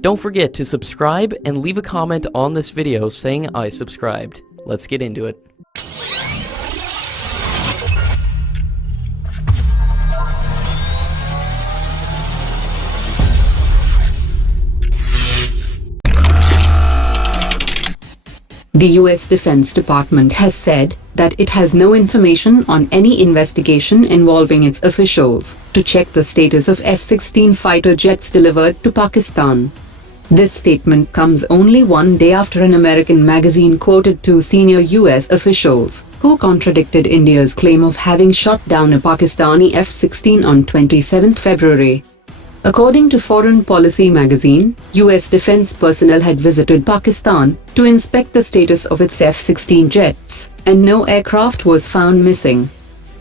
Don't forget to subscribe and leave a comment on this video saying I subscribed. Let's get into it. The U.S. Defense Department has said that it has no information on any investigation involving its officials to check the status of F-16 fighter jets delivered to Pakistan. This statement comes only one day after an American magazine quoted two senior U.S. officials who contradicted India's claim of having shot down a Pakistani F-16 on 27 February. According to Foreign Policy magazine, U.S. defense personnel had visited Pakistan to inspect the status of its F-16 jets, and no aircraft was found missing.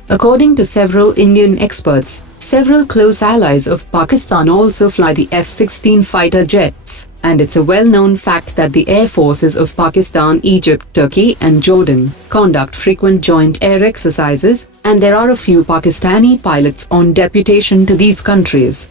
According to several Indian experts, several close allies of Pakistan also fly the F-16 fighter jets, and it's a well-known fact that the air forces of Pakistan, Egypt, Turkey and Jordan conduct frequent joint air exercises, and there are a few Pakistani pilots on deputation to these countries.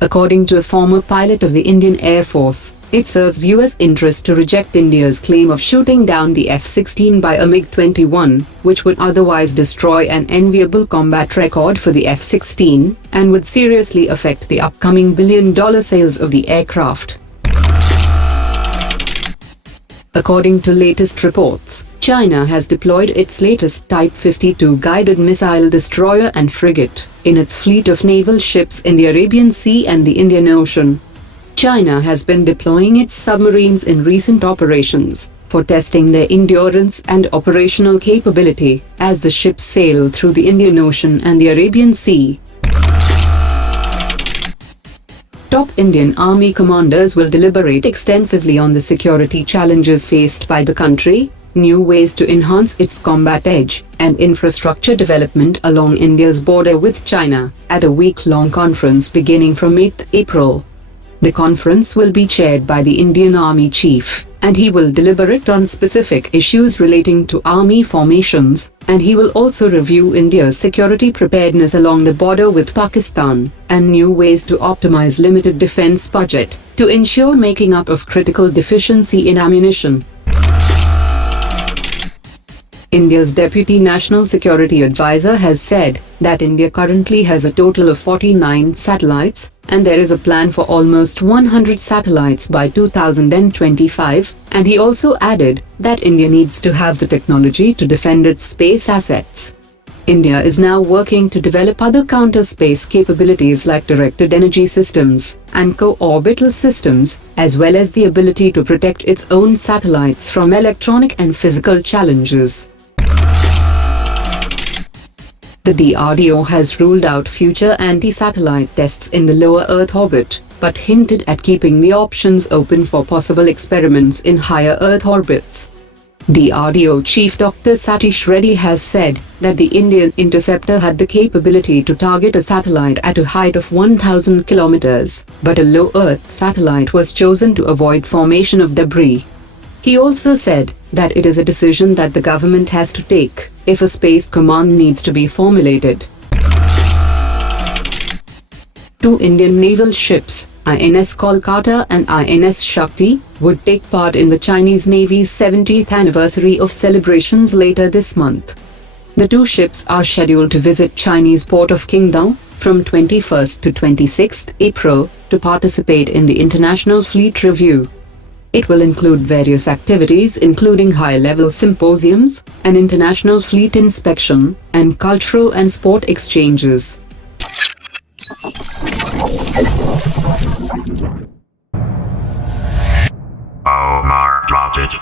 According to a former pilot of the Indian Air Force, it serves U.S. interest to reject India's claim of shooting down the F-16 by a MiG-21, which would otherwise destroy an enviable combat record for the F-16 and would seriously affect the upcoming billion-dollar sales of the aircraft. According to latest reports, China has deployed its latest Type 52 guided missile destroyer and frigate in its fleet of naval ships in the Arabian Sea and the Indian Ocean. China has been deploying its submarines in recent operations for testing their endurance and operational capability as the ships sail through the Indian Ocean and the Arabian Sea. Top Indian Army commanders will deliberate extensively on the security challenges faced by the country, new ways to enhance its combat edge, and infrastructure development along India's border with China, at a week-long conference beginning from 8 April. The conference will be chaired by the Indian Army Chief, and he will deliberate on specific issues relating to army formations, and he will also review India's security preparedness along the border with Pakistan, and new ways to optimize limited defense budget, to ensure making up of critical deficiency in ammunition. India's Deputy National Security Advisor has said that India currently has a total of 49 satellites, and there is a plan for almost 100 satellites by 2025, and he also added that India needs to have the technology to defend its space assets. India is now working to develop other counter-space capabilities like directed energy systems and co-orbital systems, as well as the ability to protect its own satellites from electronic and physical challenges. The DRDO has ruled out future anti-satellite tests in the lower Earth orbit, but hinted at keeping the options open for possible experiments in higher Earth orbits. DRDO Chief Dr. Satish Reddy has said that the Indian interceptor had the capability to target a satellite at a height of 1,000 kilometers, but a low Earth satellite was chosen to avoid formation of debris. He also said that it is a decision that the government has to take if a space command needs to be formulated. Two Indian naval ships, INS Kolkata and INS Shakti, would take part in the Chinese Navy's 70th anniversary of celebrations later this month. The two ships are scheduled to visit Chinese port of Qingdao from 21st to 26th April to participate in the International Fleet Review. It will include various activities including high-level symposiums, an international fleet inspection, and cultural and sport exchanges. Omar dropped it.